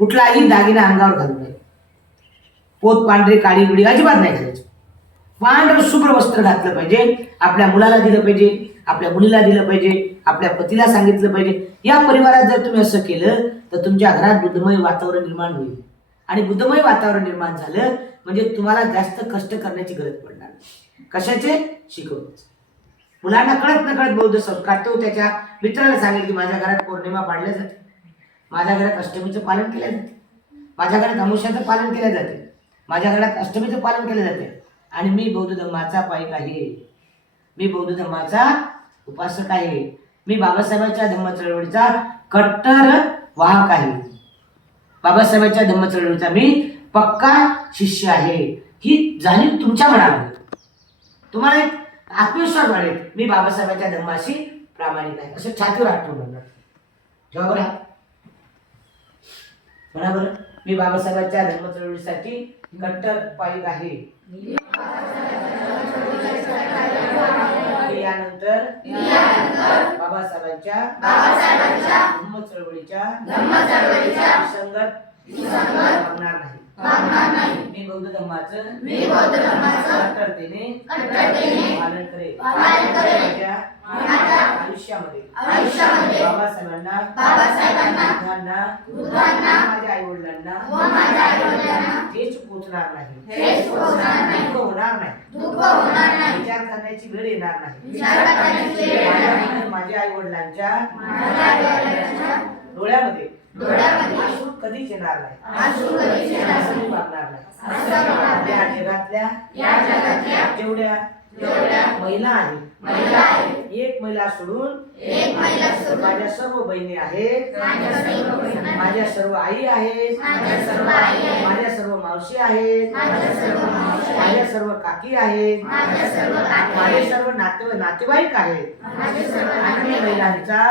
कुठलाही दागिना अंगावर घालू नये. पोत पांढरे काळी बिडी अजिबात नाही घालायची. पांढरं शुभ्र वस्त्र घातलं पाहिजे. आपल्या मुलाला दिलं पाहिजे, आपल्या मुलीला दिलं पाहिजे, आपल्या पतीला सांगितलं पाहिजे. या परिवारात जर तुम्ही असं केलं तर तुमच्या घरात बुद्धमय वातावरण निर्माण होईल. आणि बुद्धमय वातावरण निर्माण झालं म्हणजे तुम्हाला जास्त कष्ट करण्याची गरज पडणार नाही. कशाचे? शिकवण्याचे. मुलांना कळत नकळत बौद्ध संस्कार तो त्याच्या मित्राला सांगेल की माझ्या घरात पौर्णिमा पाळल्या जाते, माझ्या घरात अष्टमीचं पालन केलं जाते, माझ्या घरात अमावस्याचं पालन केलं जाते, माझ्या घरात अष्टमीचं पालन केलं जाते आणि मी बौद्ध धर्माचा पाईक आहे, मी बौद्ध धर्माचा उपासक आहे, मी बाबासाहेबांच्या धम्म चळवळीचा कट्टर वाहक आहे, बाबासाहेबांच्या धम्म चळवळीचा मी पक्का शिष्य आहे. ही जाणीव तुमच्या मनामध्ये तुम्हाला एक आत्मविश्वास वाढेल. मी बाबासाहेबांच्या धर्माशी प्रामाणिक आहे असं छातीवर आठवून म्हणणार. जेव्हा बरं बरोबर मी बाबासाहेबांच्या धर्म चळवळीसाठी कट्टर पाईक आहे. यानंतर बाबासाहेबांच्या धम्म चळवळीच्या संगत वागणार नाही. मी बौद्ध धर्माचं कट्टरतेने पालन करेल. माझ्या आयुष्यामध्ये बाबासाहेबांना, बुद्धांना, माझ्या आई वडिलांना ठेच पोचणार नाही, दुःख होणार नाही, विचार करण्याची वेळ येणार नाही. माझ्या आई वडिलांच्या डोळ्यामध्ये अश्रू कधीच येणार नाही, असं मी वागणार नाही. या जगातल्या जेवढ्या महिला आहेत, एक महिला सोडून माझ्या सर्व बहिणी आहेत, माझ्या सर्व आई आहेत, माझ्या सर्व मावशी आहेत, माझ्या सर्व काकी आहेत, माझे सर्व नातेवाईक आहेत. आणि मी महिलांचा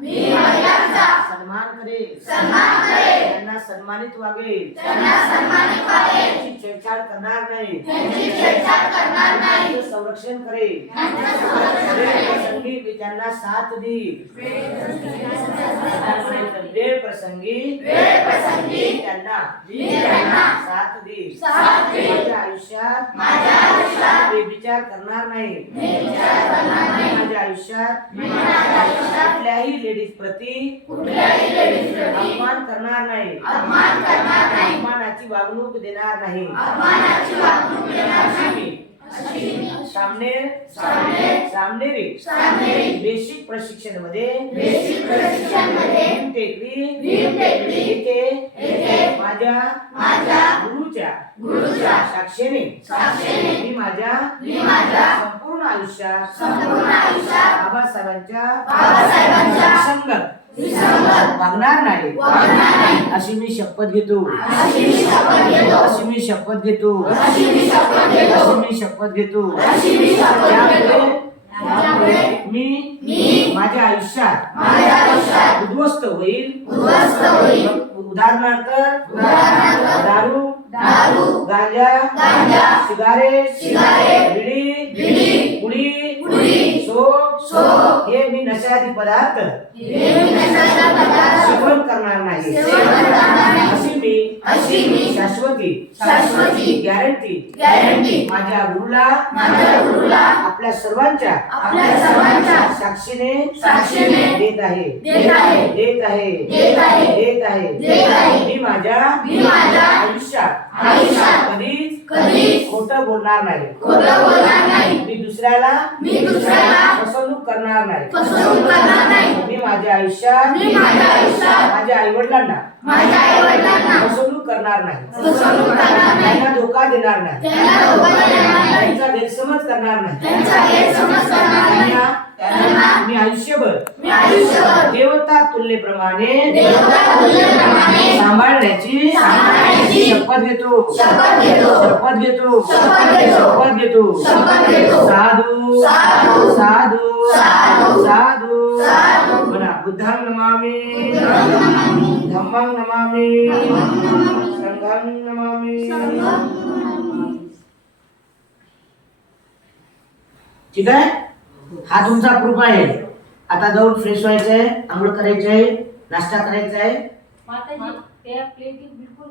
मी महिलांचा सन्मान करेल, त्यांना सन्मानित वागेल, त्यांची छेडछाड करणार नाही, संरक्षण करेल, प्रसंगी त्यांना साथ देईल, वेळ प्रसंगी त्यांना साथ देईल. माझ्या आयुष्यात विचार करणार नाही, माझ्या आयुष्यात कुठल्याही लेडीज प्रती अपमान करणार नाही, अपमानाची वागणूक देणार नाही. बेसिक प्रशिक्षण मध्ये माझ्या गुरुच्या साक्षीने मी माझ्या संपूर्ण आयुष्यात बाबासाहेबांच्या संगत वागणार नाही अशी मी शपथ घेतो, अशी मी शपथ घेतो, अशी मी शपथ घेतो. मी माझ्या आयुष्यात उद्ध्वस्त होईल. उदाहरणार्थ दारू, गांजा, सिगारेट, बिडी, पुडी, सोप हे मी नशादी पदार्थ सेवन करणार नाही. अशी मी शाश्वती गॅरंटी माझ्या गुरुला आपल्या सर्वांच्या साक्षीने देत आहे. मी माझ्या आयुष्यात कधीच खोटं बोलणार नाही. मी दुसऱ्याला फसवणूक करणार नाही. मी माझ्या आयुष्यात माझ्या आई वडिलांना फसवणूक करणार नाही, त्यांना धोका देणार नाही, त्यांचा गैरसमज करणार नाही. मी आयुष्यभर देवता तुल्यप्रमाणे सांभाळण्याची शपथ घेतो. साधू म्हणा. बुद्धां नमामि, धम्मं नमामि, संघं नमामि. ठीक आहे, हा तुमचा प्रूफ आहे. आता जाऊन फ्रेश व्हायचंय, आंघोळ करायचंय, नाश्ता करायचा आहे. माताजी त्या प्लेटी बिलकुल